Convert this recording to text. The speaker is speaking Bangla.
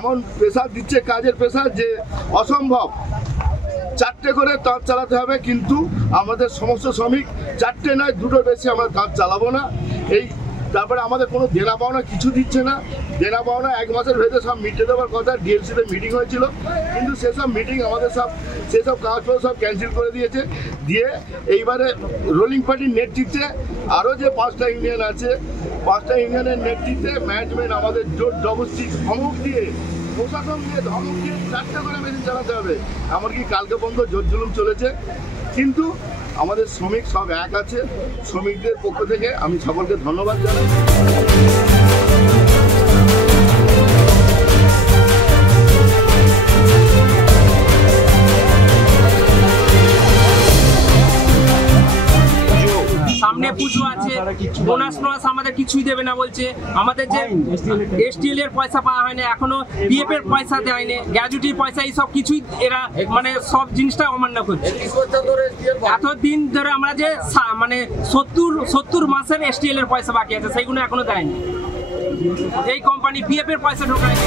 এমন প্রেসার দিচ্ছে, কাজের প্রেসার যে অসম্ভব। 4টে করে তাঁত চালাতে হবে, কিন্তু আমাদের সমস্ত শ্রমিক 4টে নয় 2টোর বেশি আমরা তাঁত চালাবো না। তারপরে আমাদের কোনো দেনা পাওনা কিছু দিচ্ছে না। দেনা পাওনা 1 মাসের ভেতরে সব মিটে দেওয়ার কথা। ডিএলসিতে মিটিং হয়েছিল, কিন্তু সেসব মিটিং আমাদের সেসব কাগজপত্র সব ক্যান্সেল করে দিয়েছে। দিয়ে এইবারে রোলিং পার্টির নেতৃত্বে আরও যে 5টা ইউনিয়ন আছে, 5টা ইউনিয়নের নেতৃত্বে ম্যানেজমেন্ট আমাদের জোর জবরদস্তি ধমক দিয়ে, প্রশাসন দিয়ে ধমক দিয়ে 4টে করে মেশিন চালাতে হবে। এমনকি কালকে পর্যন্ত জোর জুলুম চলেছে, কিন্তু আমাদের শ্রমিক সব এক আছে। শ্রমিকদের পক্ষ থেকে আমি সকলকে ধন্যবাদ জানাই। সামনে পুজো আছে, বোনাস টোনাস আমাদের কিছুই দেবে না বলছে। আমাদের যে এসটিএল এর পয়সা পাওয়া হয়নি এখনো, পিএফ এর পয়সা দেওয়া হয়নি, গ্র্যাজুইটির পয়সা, এইসব কিছুই এরা মানে সব জিনিসটা অমান্য করছে। এতদিন ধরে আমরা যে মানে 70 মাসের এসটিএল এর পয়সা বাকি আছে, সেইগুলো এখনো দেয়নি। এই কোম্পানি পিএফ এর পয়সা ঢোকায়নি।